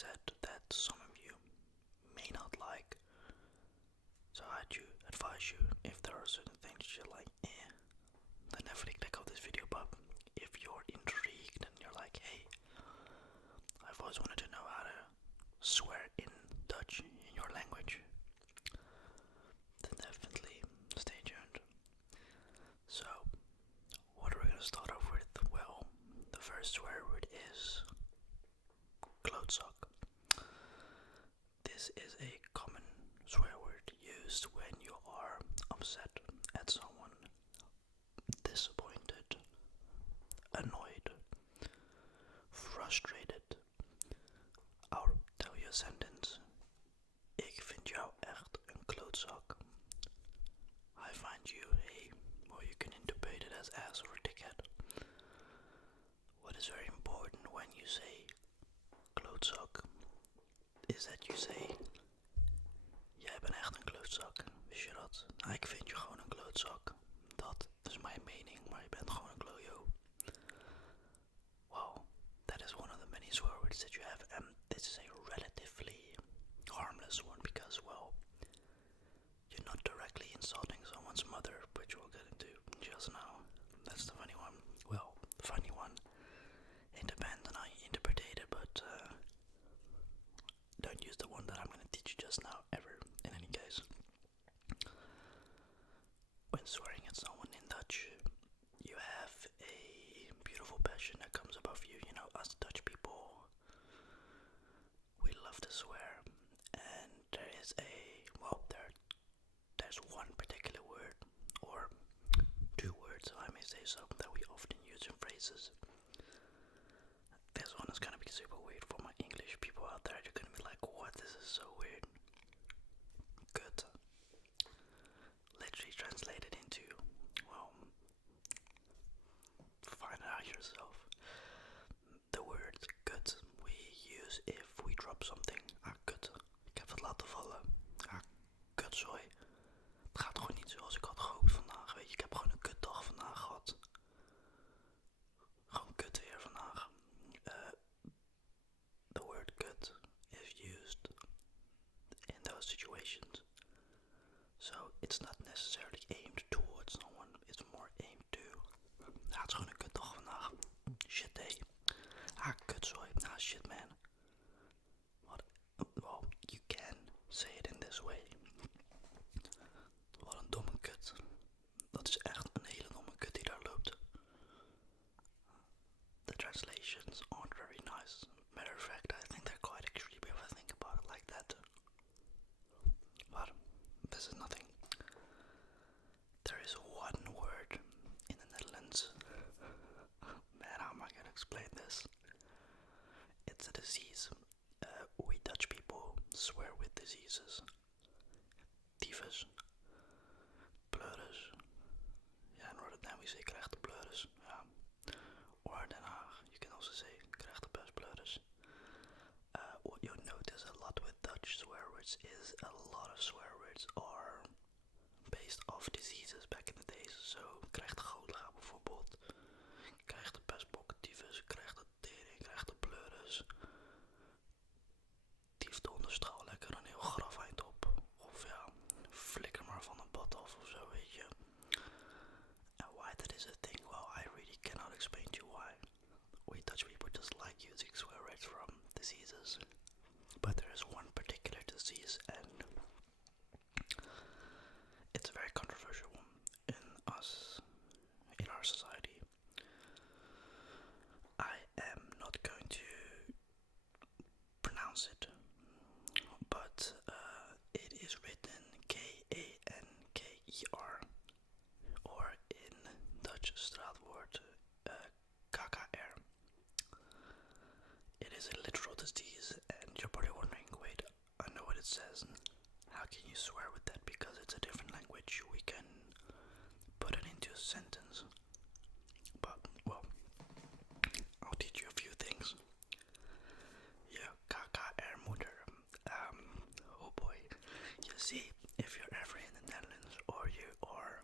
said that some of you may not like. So I'd advise you, if there are certain things you're like, then definitely click out this video. But if you're intrigued and you're like, hey, I've always wanted to know how to swear in Dutch in your language, then definitely stay tuned. So, what are we gonna start off with? Well, the first swear word is klootzak. This is a common swear word used when you are upset at someone, disappointed, annoyed, frustrated. I'll tell you a sentence. Ik vind jou echt een klootzak. I find you a, well, you can interpret it as ass or a dickhead. What is very important when you say klootzak is that you say, jij bent echt een klootzak. Wist je dat? Nou, ik vind je gewoon een klootzak. Dat is mijn mening, maar je bent gewoon een klojo. Well, that is one of the many swear words that you have, and this is a relatively harmless one because, well, you're not directly insulting someone's mother, which we'll get into just now. That's the funny one. Well, the funny one, it depends on how you interpret it, but don't use the one that I'm going to teach you just now, ever, in any case. When swearing at someone in Dutch, you have a beautiful passion that comes above you. You know, us Dutch people, we love to swear, and there is there's one particular word, or two words, if I may say so, that we often use in phrases. This one is gonna be super weird for my English people out there. You're gonna be like, what? This is so weird. Good. Literally translated into, well, find it out yourself. The word kut we use if we drop something. Ah, kut. Ik heb het laten vallen. Ah, kutzooi. Het gaat gewoon niet zoals ik had gehoopt vandaag. Weet je, ik heb gewoon een kutdag vandaag gehad. Gewoon kut weer vandaag. The word kut is used in those situations. So it's not necessarily aimed towards someone. It's more aimed to. Het is gewoon een kutdag vandaag. Shit day. Ah, kutzooi. Ah, shit man. What? Well, you can say it in this way. Wat een domme kut. Dat is echt een hele domme kut die daar loopt. The translations aren't very nice. Matter of fact, I think they're quite extreme if I think about it like that. But this is nothing. There is one word in the Netherlands. Man, how am I gonna explain this? It's a disease. We Dutch people swear with diseases. Typhus. Pleuris. Yeah, in Rotterdam we say krijgt de pleuris. Yeah. Or Den Haag, you can also say krijgt de pleuris. What you'll notice a lot with Dutch swear words is a lot of swear words are based off diseases back in the days. So, krijgt de cholera bijvoorbeeld. Krijgt de pestbok, tyfus, krijgt de tering, krijgt de pleuris. Tief de onderstraal lekker een heel grafeind op. Of ja, flikker maar van een bad af of zo, weet je. And why that is a thing, well, I really cannot explain to you why. We Dutch people just like using swear words from diseases. But there is one particular disease, and it's a very controversial one in our society. I am not going to pronounce it, but it is written Kanker, or in Dutch straatwoord KKR. It is a literal disease, and you're probably wondering, wait, I know what it says. How can you swear with that? Because it's a different language. We can put it into a sentence. But, well, I'll teach you a few things. Je KKR moeder. Oh boy. You see, if you're ever in the Netherlands or you are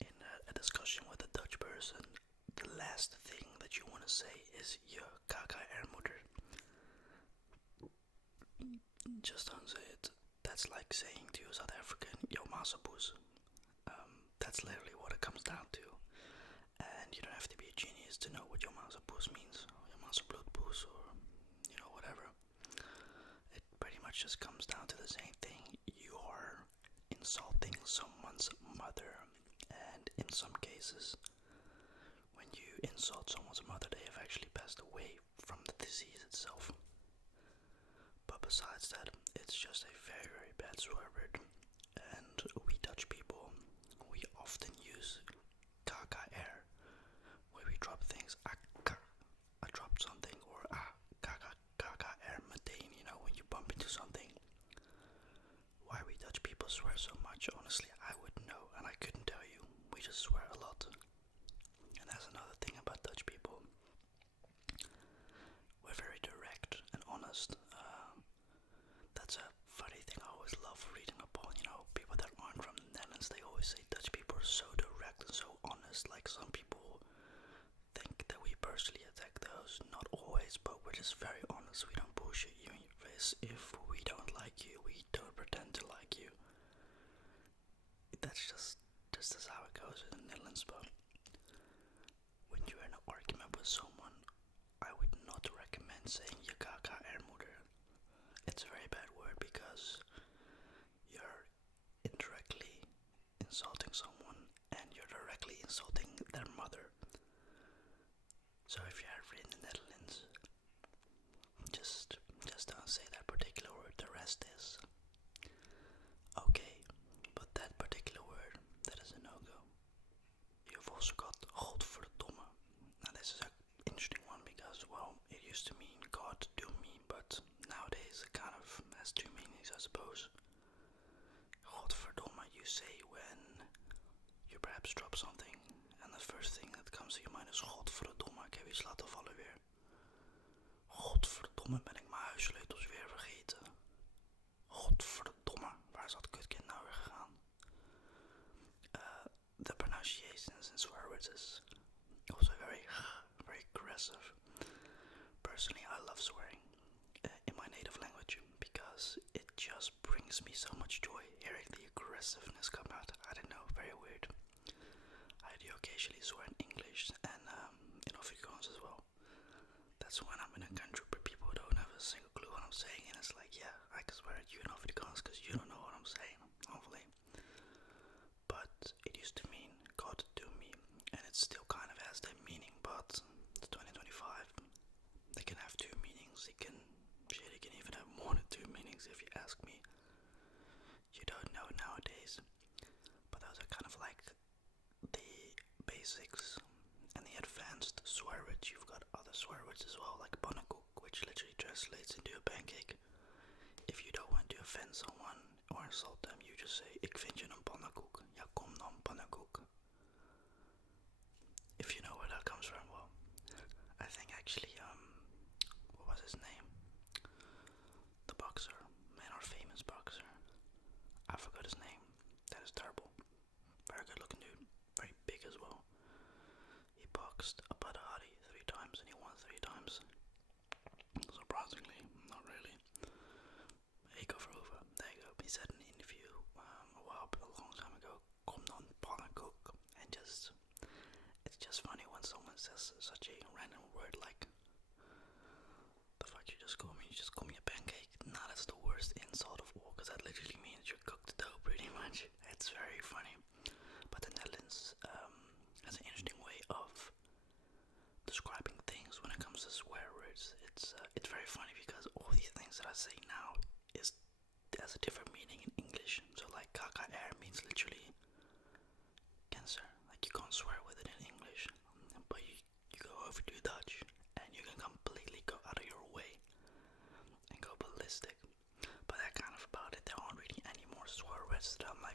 in a discussion with a Dutch person, the last thing that you want to say is je KKR moeder. Just don't say it. That's like saying to a South African, yo masapoes. That's literally what it comes down to. And you don't have to be a genius to know what your masapoes means, or your masabloodpoes, or whatever. It pretty much just comes down to the same thing. You are insulting someone's mother, and in some cases, when you insult someone's mother, they have actually passed away from the disease itself. But besides that, it's just a very, very bad swear word. And we Dutch people, we often use KKR, where we drop things. I dropped something, or KKR meteen, when you bump into something. Why we Dutch people swear so much, honestly, I wouldn't know, and I couldn't tell you. We just swear a lot. And that's another thing about Dutch people. We're very direct and honest. That's a funny thing I always love reading upon, people that aren't from the Netherlands, they always say Dutch people are so direct and so honest. Like, some people think that we personally attack those. Not always, but we're just very honest. We don't bullshit you in your face. If we don't like you, we don't pretend to like you. That's just as how it goes in the Netherlands. But when you're in an argument with someone, I would not recommend saying je KKR-moeder. It's a very bad word because you're indirectly insulting someone and you're directly insulting their mother. So if you're ever in the Netherlands, just don't say that particular word. The rest is okay, but that particular word, that is a no-go. You've also got godverdomme. Now this is an interesting one because, well, it used to mean God do me, but nowadays it kind of has two meanings, I suppose. Godverdomme you say when you perhaps drop something and the first thing that comes to your mind is godverdomme, ik heb iets laten vallen weer. Godverdomme, ben ik mijn huissleutels weer vergeten. Godverdomme, waar is dat kutkind nou weer gegaan? The pronunciations in swear words is also very aggressive. Personally, I love swearing in my native language because it just brings me so much joy hearing the aggressiveness come out. I don't know, very weird. I do occasionally swear in English and in Afrikaans as well. That's when I'm in a country where people don't have a single clue what I'm saying, and it's like, yeah, I can swear at you in Afrikaans because you don't know what I'm saying, hopefully. But it used to mean God do me, and it still kind of has that meaning, but it's 2025. They can have two meanings. They can even have more than two meanings if you ask me. You don't know nowadays, but those are kind of like the basics and the advanced swear words. You've got other swear words as well, like pannenkoek, which literally translates into a pancake. If you don't want to offend someone or insult them, you just say, ik vind je een pannenkoek. Ja, kom dan, pannenkoek. If you know where that comes from, well, I think actually, what was his name? The boxer, man or famous boxer. I forgot his name. That is terrible. Very good looking dude. Very big as well. He boxed Abad Hari 3 times and he won 3 times. Surprisingly, not really. Ego for over. There you go. He said in an interview a long time ago, kom dan pannenkoek. And it's just funny when someone says such a random word like, the fuck you just call me a pancake. Nah, that's the worst insult of all, because that literally means you cooked dough pretty much. It's very funny. But the Netherlands has an interesting way of describing things when it comes to swear words. It's very funny because all these things that I say now has a different meaning in English. So like KKR means literally cancer. Like you can't swear with it in English, but you go over to Dutch and you can completely go out of your way and go ballistic. But that kind of about it. There aren't really any more swear words that I'm like